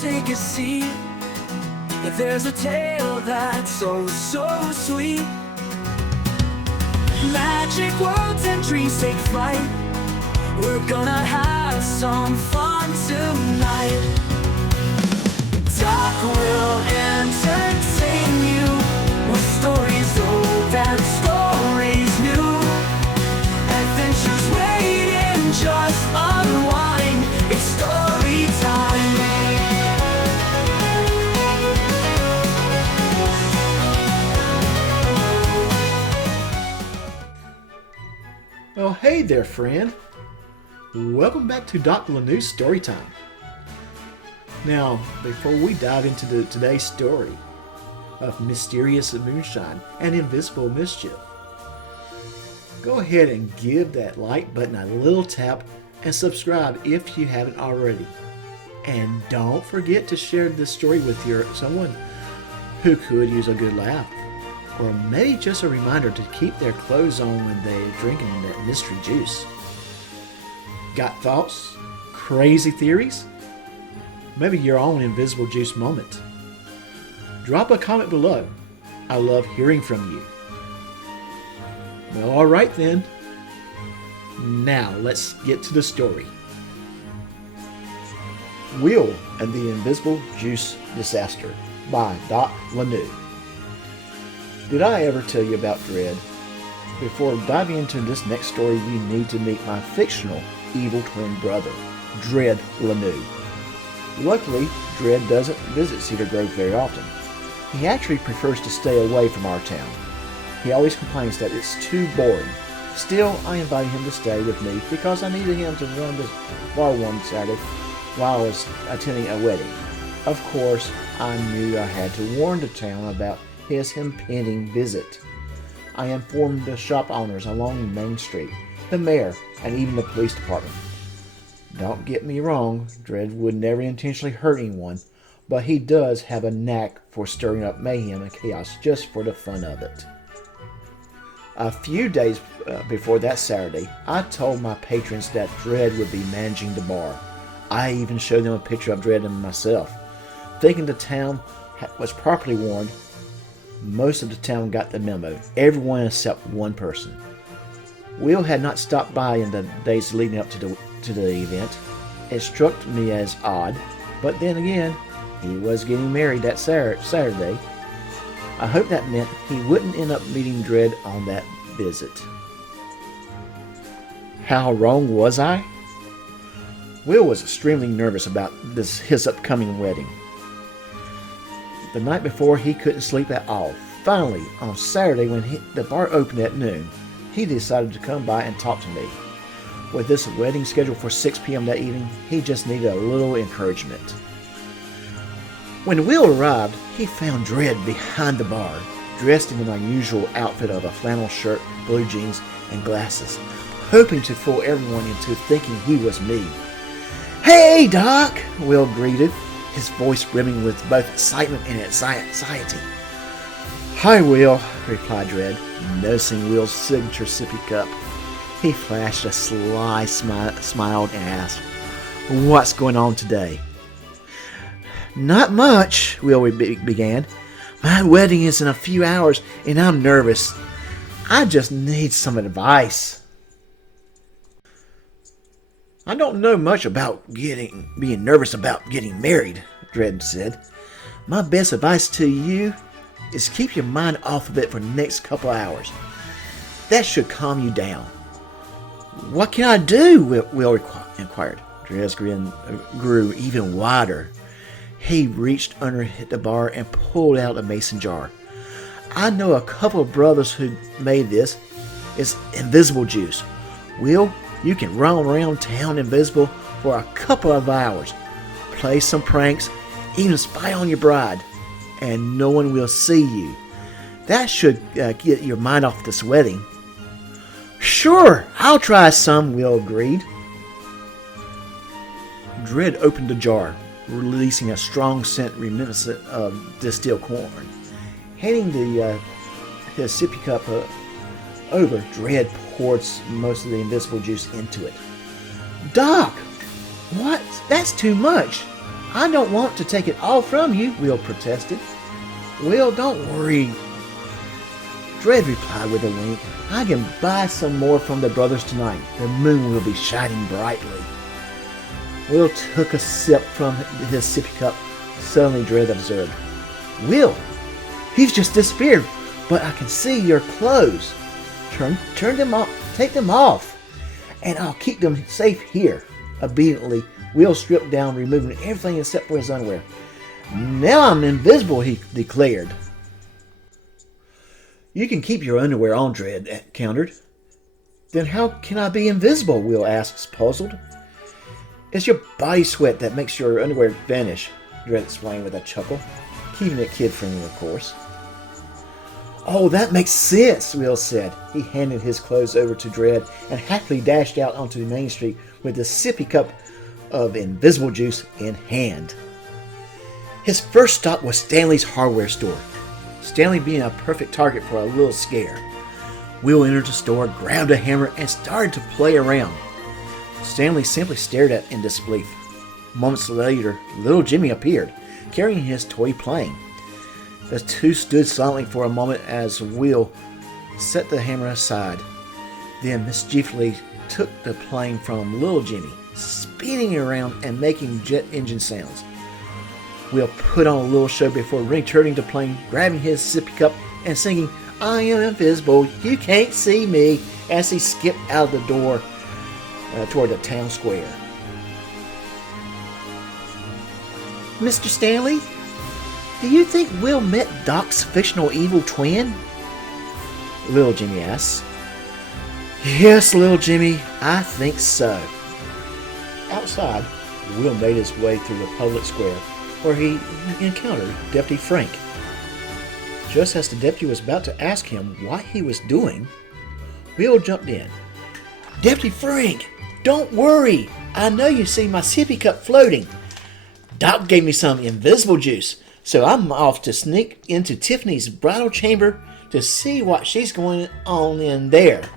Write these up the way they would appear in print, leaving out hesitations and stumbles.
take a seat. There's a tale that's so sweet. Magic worlds and dreams take flight. We're gonna have some fun tonight. Doc will entertain you with stories old and stories new. Adventures waiting, just unwind. It's story time. Well, hey there, friend. Welcome back to Doc Laneau Storytime. Now, before we dive into today's story of mysterious moonshine and invisible mischief, go ahead and give that like button a little tap and subscribe if you haven't already. And don't forget to share this story with someone who could use a good laugh, or maybe just a reminder to keep their clothes on when they're drinking that mystery juice. Got thoughts? Crazy theories? Maybe your own invisible juice moment? Drop a comment below. I love hearing from you. Well, alright then. Now, let's get to the story. Will and the Invisible Juice Disaster by Doc Laneau. Did I ever tell you about Dread? Before diving into this next story, you need to meet my fictional evil twin brother, J.Laneau. Luckily, Dread doesn't visit Cedar Grove very often. He actually prefers to stay away from our town. He always complains that it's too boring. Still, I invited him to stay with me because I needed him to run the bar one Saturday while I was attending a wedding. Of course, I knew I had to warn the town about his impending visit. I informed the shop owners along Main Street, the mayor, and even the police department. Don't get me wrong, Dread would never intentionally hurt anyone, but he does have a knack for stirring up mayhem and chaos just for the fun of it. A few days before that Saturday, I told my patrons that Dread would be managing the bar. I even showed them a picture of Dread and myself. Thinking the town was properly warned, most of the town got the memo, everyone except one person. Will had not stopped by in the days leading up to the event. It struck me as odd, but then again, he was getting married that Saturday. I hoped that meant he wouldn't end up meeting Dread on that visit. How wrong was I? Will was extremely nervous about his upcoming wedding. The night before, he couldn't sleep at all. Finally, on Saturday when the bar opened at noon, he decided to come by and talk to me. With this wedding scheduled for 6 p.m. that evening, he just needed a little encouragement. When Will arrived, he found Dread behind the bar, dressed in an unusual outfit of a flannel shirt, blue jeans, and glasses, hoping to fool everyone into thinking he was me. "Hey, Doc!" Will greeted, his voice brimming with both excitement and anxiety. "Hi, Will," replied Dread, noticing Will's signature sippy cup. He flashed a sly smile and asked, "What's going on today?" "Not much," Will began. "My wedding is in a few hours and I'm nervous. I just need some advice." "I don't know much about being nervous about getting married," Dread said. "My best advice to you is keep your mind off of it for the next couple hours. That should calm you down." "What can I do?" Will inquired. Dred's grin grew even wider. He reached under the bar and pulled out a mason jar. "I know a couple of brothers who made this. It's invisible juice. Will, you can run around town invisible for a couple of hours, play some pranks, even spy on your bride, and no one will see you. That should get your mind off this wedding." "Sure, I'll try some," Will agreed. Dread opened the jar, releasing a strong scent reminiscent of distilled corn. Handing his sippy cup over, Dread poured most of the invisible juice into it. "Doc, what? That's too much. I don't want to take it all from you, Will protested. Will, don't worry, Dread replied with a wink. I can buy some more from the brothers tonight. The moon will be shining brightly. Will took a sip from his sippy cup. Suddenly Dread observed, Will, he's just disappeared, but I can see your clothes. Turn them off, take them off, and I'll keep them safe here. Obediently, Will stripped down, removing everything except for his underwear. Now I'm invisible, he declared. You can keep your underwear on, Dread countered. Then how can I be invisible? Will asked, puzzled. It's your body sweat that makes your underwear vanish, Dread explained with a chuckle, keeping it kid-friendly, of course. Oh, that makes sense, Will said. He handed his clothes over to Dread and happily dashed out onto the main street with the sippy cup of invisible juice in hand. His first stop was Stanley's hardware store, Stanley being a perfect target for a little scare. Will entered the store, grabbed a hammer, and started to play around. Stanley simply stared at in disbelief. Moments later, little Jimmy appeared, carrying his toy plane. The two stood silently for a moment as Will set the hammer aside, then mischievously took the plane from little Jimmy, spinning around and making jet engine sounds. Will put on a little show before returning the plane, grabbing his sippy cup and singing, I am invisible, you can't see me, as he skipped out of the door toward the town square. Mr. Stanley, do you think Will met Doc's fictional evil twin? Little Jimmy asked. Yes, little Jimmy, I think so. Outside, Will made his way through the public square, where he encountered Deputy Frank. Just as the deputy was about to ask him what he was doing, Will jumped in. Deputy Frank, don't worry. I know you see my sippy cup floating. Doc gave me some invisible juice, so I'm off to sneak into Tiffany's bridal chamber to see what she's going on in there.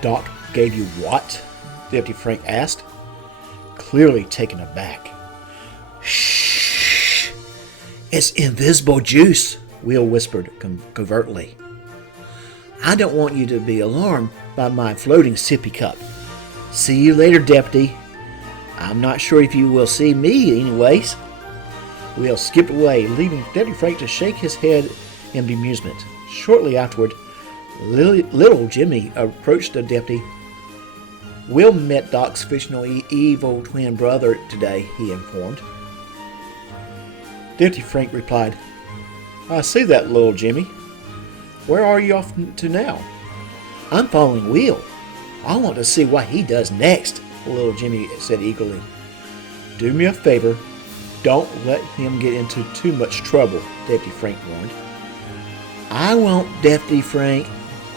Doc gave you what? Deputy Frank asked, clearly taken aback. Shh! It's invisible juice, Will whispered covertly. I don't want you to be alarmed by my floating sippy cup. See you later, Deputy. I'm not sure if you will see me anyways. Will skipped away, leaving Deputy Frank to shake his head in bemusement. Shortly afterward, little Jimmy approached the deputy. Will met Doc's fictional evil twin brother today, he informed. Deputy Frank replied, I see that, little Jimmy. Where are you off to now? I'm following Will. I want to see what he does next, little Jimmy said eagerly. Do me a favor. Don't let him get into too much trouble, Deputy Frank warned. I won't, Deputy Frank,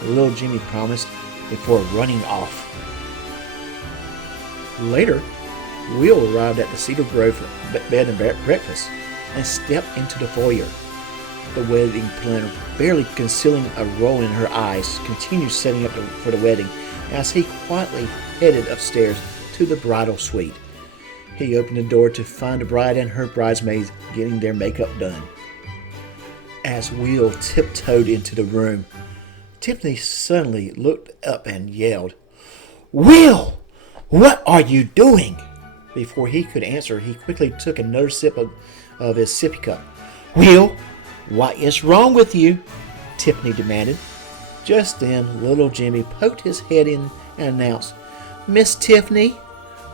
little Jimmy promised before running off. Later, Will arrived at the Cedar Grove bed and breakfast and stepped into the foyer. The wedding planner, barely concealing a roll in her eyes, continued setting up for the wedding as he quietly headed upstairs to the bridal suite. He opened the door to find the bride and her bridesmaids getting their makeup done. As Will tiptoed into the room, Tiffany suddenly looked up and yelled, Will! What are you doing? Before he could answer, he quickly took another sip of his sippy cup. Will, what is wrong with you? Tiffany demanded. Just then, little Jimmy poked his head in and announced, Miss Tiffany,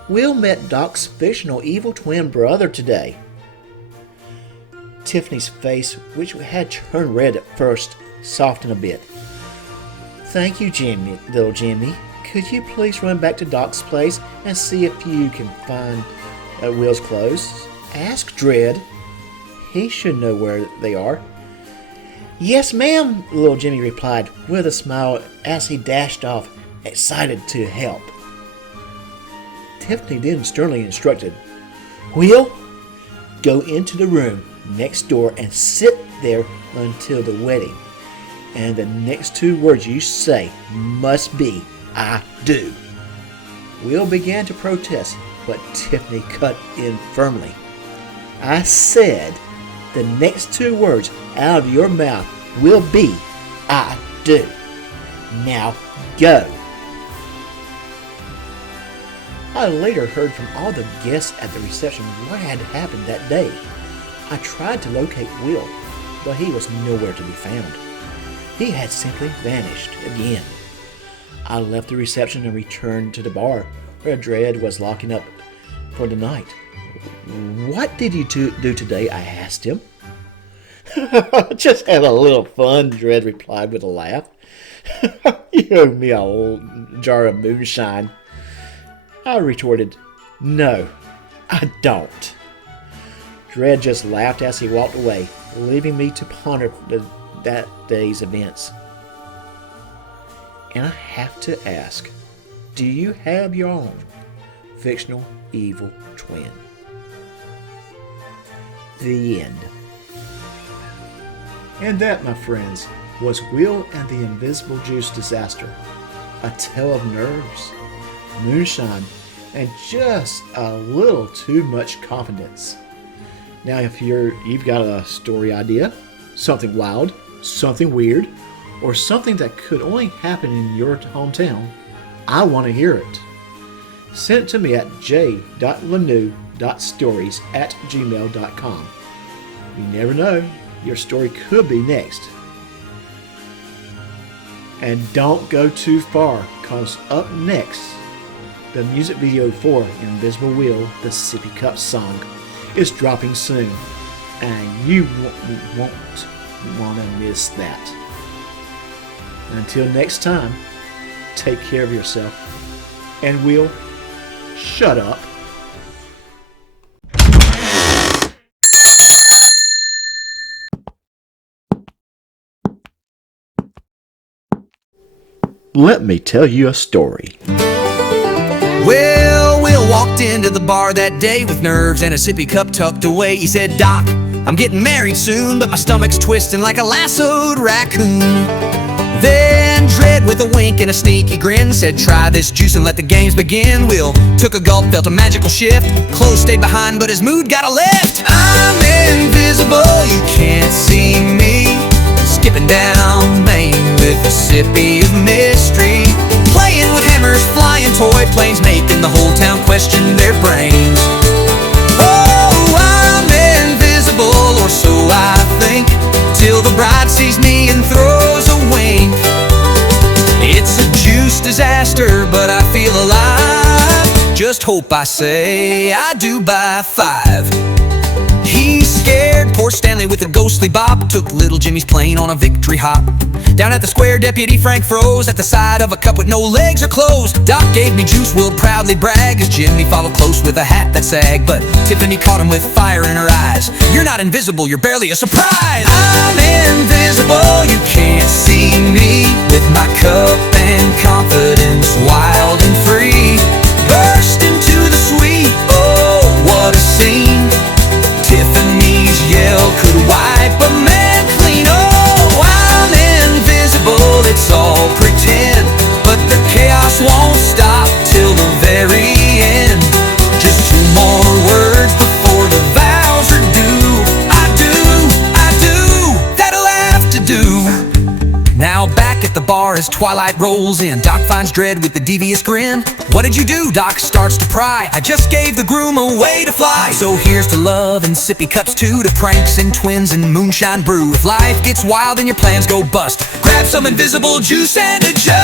Will met Doc's fictional evil twin brother today. Tiffany's face, which had turned red at first, softened a bit. Thank you, Jimmy, little Jimmy. Could you please run back to Doc's place and see if you can find Will's clothes? Ask Dread. He should know where they are. Yes, ma'am, little Jimmy replied with a smile as he dashed off, excited to help. Tiffany then sternly instructed, Will, go into the room next door and sit there until the wedding. And the next two words you say must be, I do. Will began to protest, but Tiffany cut in firmly. I said the next 2 words out of your mouth will be, I do. Now go. I later heard from all the guests at the reception what had happened that day. I tried to locate Will, but he was nowhere to be found. He had simply vanished again. I left the reception and returned to the bar where Dred was locking up for the night. What did you do today? I asked him. Just have a little fun, Dred replied with a laugh. You owe me a old jar of moonshine. I retorted, no, I don't. Dred just laughed as he walked away, leaving me to ponder that day's events. And I have to ask, do you have your own fictional evil twin? The end. And that, my friends, was Will and the Invisible Juice Disaster. A tale of nerves, moonshine, and just a little too much confidence. Now, if you've got a story idea, something wild, something weird, or something that could only happen in your hometown, I want to hear it. Send it to me at J.Laneau.Stories@gmail.com. You never know, your story could be next. And don't go too far, cause up next, the music video for Invisible Will, the Sippy Cup Song, is dropping soon, and you won't want to miss that. Until next time, take care of yourself, and Will, shut up. Let me tell you a story. Well, Will walked into the bar that day with nerves and a sippy cup tucked away. He said, Doc, I'm getting married soon, but my stomach's twisting like a lassoed raccoon. Then Dred, with a wink and a sneaky grin, said, try this juice and let the games begin. Will took a gulp, felt a magical shift. Clothes stayed behind, but his mood got a lift. I'm invisible, you can't see me. Skipping down Main with a sippy of mystery. Playing with hammers, flying toy planes, making the whole town question their brains. Oh, I'm invisible, or so I think, till the bride sees me and throws a wink. It's a juice disaster, but I feel alive. Just hope I say I do by 5. He's scared, poor Stanley with a ghostly bop took little Jimmy's plane on a victory hop. Down at the square, Deputy Frank froze at the side of a cup with no legs or clothes. Doc gave me juice, Will proudly brag, as Jimmy followed close with a hat that sagged. But Tiffany caught him with fire in her eyes. You're not invisible, you're barely a surprise. I'm invisible, you can't see me, with my cup and confidence wild and free. Burst into the suite, oh, what a scene. Tiffany's yell could wipe a man clean. Oh, I'm invisible, it's all pretend, but the chaos won't stop till the very end. Just 2 more words before the vows are due. I do, that'll have to do. Now back at the bar as twilight rolls in, Doc finds Dred with the devious grin. What did you do? Doc starts to pry. I just gave the groom a way to fly. So here's to love and sippy cups too, to pranks and twins and moonshine brew. If life gets wild and your plans go bust, grab some invisible juice and adjust.